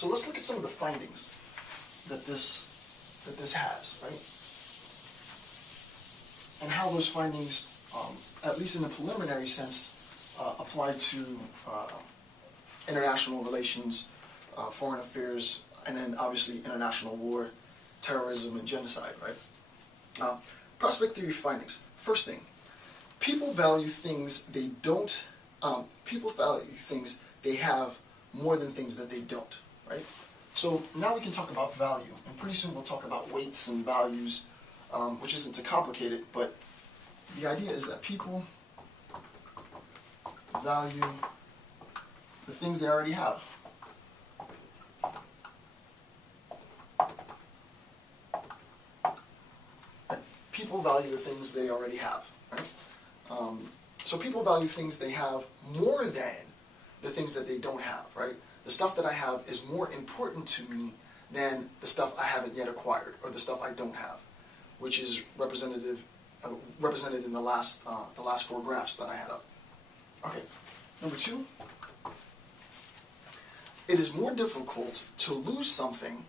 So let's look at some of the findings that this has, right? And how those findings, at least in a preliminary sense, apply to international relations, foreign affairs, and then obviously international war, terrorism, and genocide, right? Prospect theory findings. First thing, people value things they don't, people value things they have more than things that they don't, right? So now we can talk about value, and pretty soon we'll talk about weights and values, which isn't too complicated, but the idea is that people value the things they already have. Right? People value the things they already have, right? So people value things they have more than the things that they don't have, right? The stuff that I have is more important to me than the stuff I haven't yet acquired, or the stuff I don't have, which is represented in the last 4 graphs that I had up. Okay, number 2. It is more difficult to lose something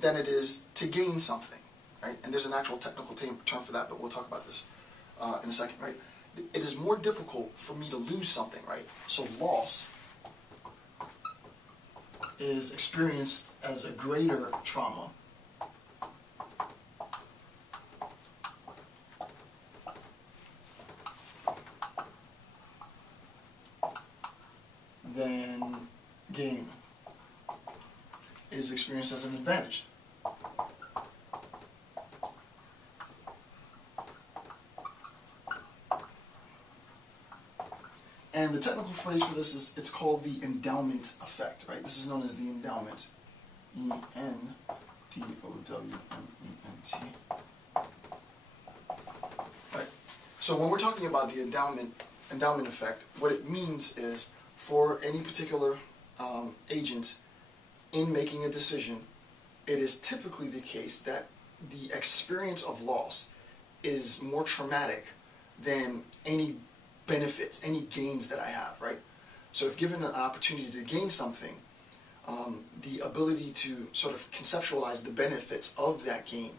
than it is to gain something, right? And there's an actual technical term for that, but we'll talk about this in a second, right? It is more difficult for me to lose something, right? So loss is experienced as a greater trauma than gain is experienced as an advantage. And the technical phrase for this is, it's called the endowment effect, right? This is known as the endowment. E-N-D-O-W-M-E-N-T. Right? So when we're talking about the endowment effect, what it means is for any particular agent in making a decision, it is typically the case that the experience of loss is more traumatic than any benefits, any gains that I have, right? So if given an opportunity to gain something, the ability to sort of conceptualize the benefits of that gain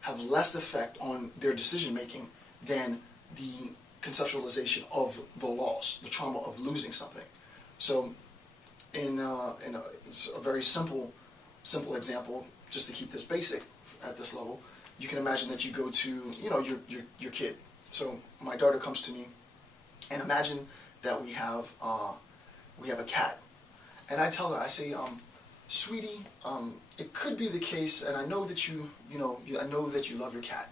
have less effect on their decision making than the conceptualization of the loss, the trauma of losing something. So in a very simple example, just to keep this basic at this level, you can imagine that you go to, your kid. So my daughter comes to me, and imagine that we have a cat, and I tell her, I say, sweetie, it could be the case, and I know that I know that you love your cat,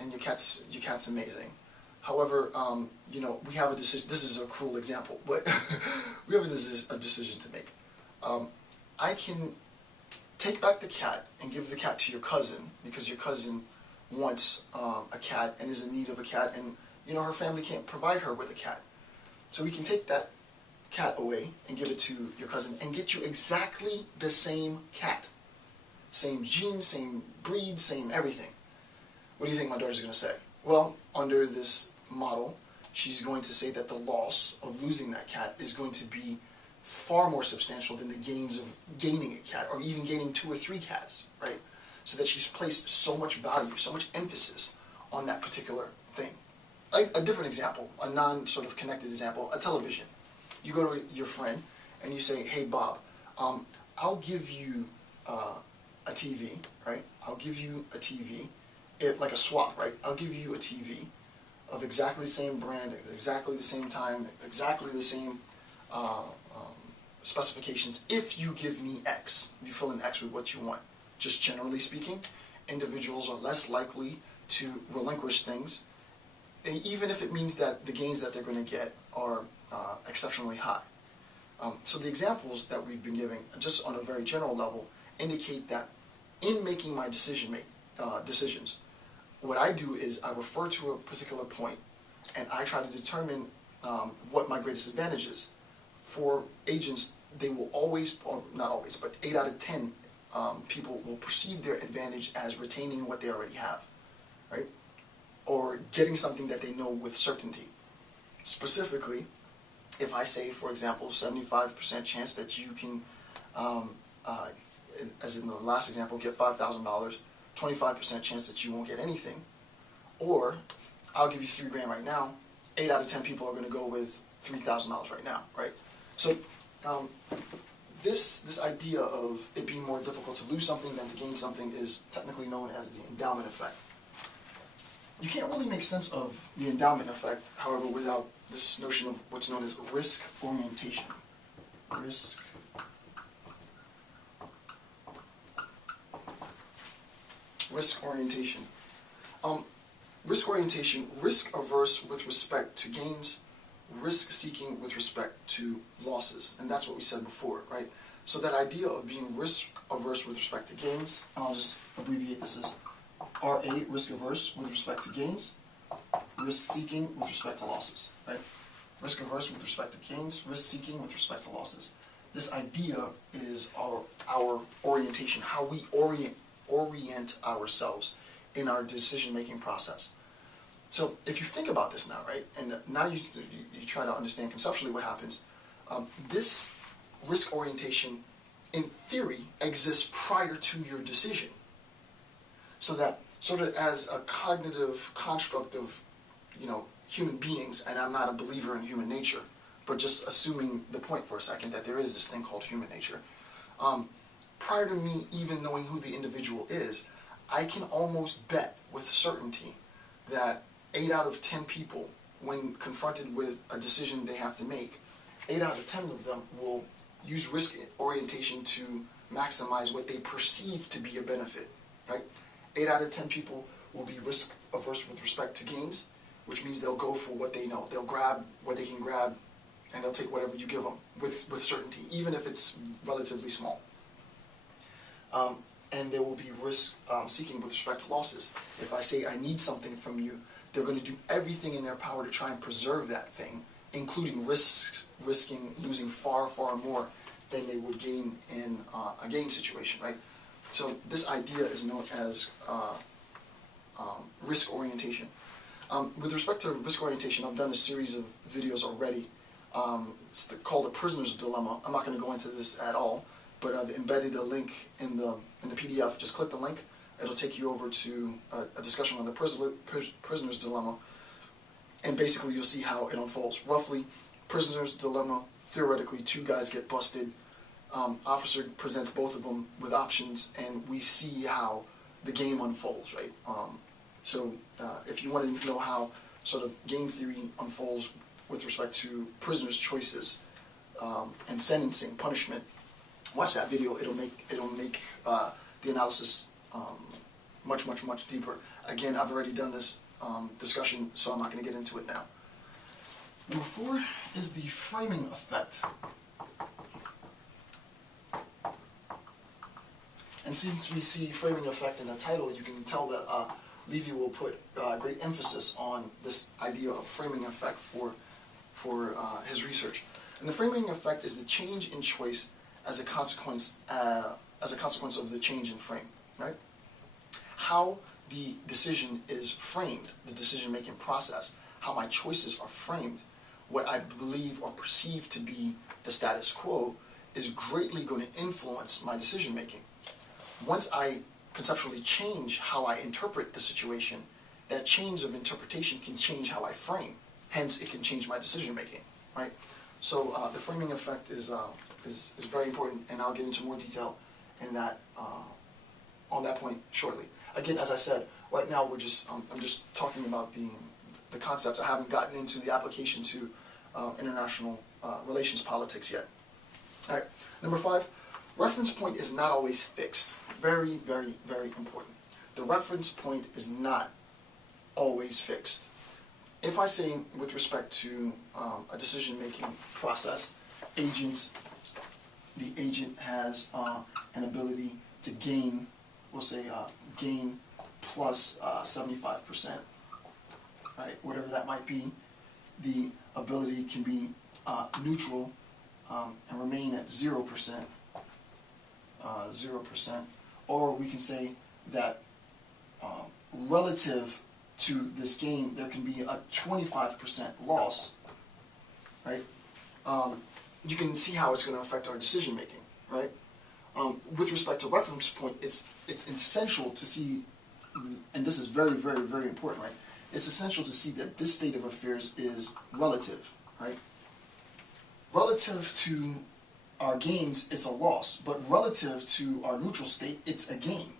and your cat's amazing. However, we have a decision. This is a cruel example, but we have a decision to make. I can take back the cat and give the cat to your cousin because your cousin wants a cat and is in need of a cat, and her family can't provide her with a cat. So we can take that cat away and give it to your cousin and get you exactly the same cat. Same genes, same breed, same everything. What do you think my daughter's going to say? Well, under this model, she's going to say that the loss of losing that cat is going to be far more substantial than the gains of gaining a cat, or even gaining 2 or 3 cats, right? So that she's placed so much value, so much emphasis on that particular thing. A different example, a non-sort of connected example, a television. You go to your friend and you say, hey Bob, I'll give you a TV, right? I'll give you a TV, like a swap, right? I'll give you a TV of exactly the same brand, exactly the same time, exactly the same specifications if you give me X. You fill in X with what you want. Just generally speaking, individuals are less likely to relinquish things, even if it means that the gains that they're going to get are exceptionally high. So the examples that we've been giving, just on a very general level, indicate that in making my decisions, what I do is I refer to a particular point and I try to determine what my greatest advantage is. For agents, they will always, or not always, but 8 out of 10 people will perceive their advantage as retaining what they already have, right? Or getting something that they know with certainty. Specifically, if I say, for example, 75% chance that you can as in the last example, get $5,000, 25% chance that you won't get anything. Or, I'll give you $3,000 right now, 8 out of 10 people are going to go with $3,000 right now, right? So, this idea of it being more difficult to lose something than to gain something is technically known as the endowment effect. You can't really make sense of the endowment effect, however, without this notion of what's known as risk orientation. Risk orientation. Risk orientation, risk averse with respect to gains, risk seeking with respect to losses, and that's what we said before, right? So that idea of being risk averse with respect to gains, and I'll just abbreviate this as RA, risk averse with respect to gains, risk seeking with respect to losses, right? Risk averse with respect to gains, risk seeking with respect to losses. This idea is our orientation, how we orient ourselves in our decision-making process. So if you think about this now, right, and now you try to understand conceptually what happens, this risk orientation, in theory, exists prior to your decision. So that sort of as a cognitive construct of, human beings, and I'm not a believer in human nature, but just assuming the point for a second that there is this thing called human nature, prior to me even knowing who the individual is, I can almost bet with certainty that 8 out of 10 people, when confronted with a decision they have to make, 8 out of 10 of them will use risk orientation to maximize what they perceive to be a benefit, right? 8 out of 10 people will be risk averse with respect to gains, which means they'll go for what they know. They'll grab what they can grab, and they'll take whatever you give them with certainty, even if it's relatively small. And there will be risk seeking with respect to losses. If I say I need something from you, they're going to do everything in their power to try and preserve that thing, including risking losing far, far more than they would gain in a gain situation, right? So this idea is known as risk orientation. With respect to risk orientation, I've done a series of videos already. It's called the prisoner's dilemma. I'm not going to go into this at all, but I've embedded a link in the PDF. Just click the link. It'll take you over to a discussion on the prisoner's dilemma, and basically you'll see how it unfolds. Roughly, prisoner's dilemma, theoretically 2 guys get busted. Officer presents both of them with options, and we see how the game unfolds, right? So if you want to know how sort of game theory unfolds with respect to prisoners' choices and sentencing, punishment, watch that video. It'll make the analysis much deeper. Again, I've already done this discussion, so I'm not going to get into it now. Number 4 is the framing effect. And since we see framing effect in the title, you can tell that Levy will put great emphasis on this idea of framing effect for his research. And the framing effect is the change in choice as a consequence of the change in frame, right? How the decision is framed, the decision-making process, how my choices are framed, what I believe or perceive to be the status quo, is greatly going to influence my decision-making. Once I conceptually change how I interpret the situation, that change of interpretation can change how I frame. Hence, it can change my decision-making, right? So the framing effect is very important, and I'll get into more detail in that on that point shortly. Again, as I said, right now I'm just talking about the concepts. I haven't gotten into the application to international relations politics yet. All right, number 5, reference point is not always fixed. Very, very, very important. The reference point is not always fixed. If I say, with respect to a decision-making process, the agent has an ability to gain, we'll say gain plus 75%, right? Whatever that might be. The ability can be neutral and remain at 0%, 0%, or we can say that relative to this gain, there can be a 25% loss, right? You can see how it's going to affect our decision making, right? With respect to reference point, it's essential to see, and this is very, very, very important, right? It's essential to see that this state of affairs is relative, right? Relative to our gains, it's a loss, but relative to our neutral state, it's a gain,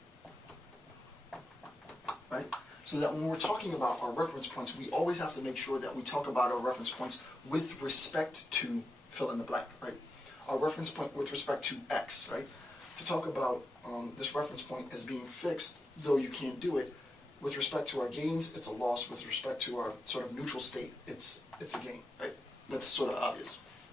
right? So that when we're talking about our reference points, we always have to make sure that we talk about our reference points with respect to fill in the blank, right? Our reference point with respect to x, right? To talk about this reference point as being fixed, though you can't do it, with respect to our gains, it's a loss. With respect to our sort of neutral state, it's a gain, right? That's sort of obvious.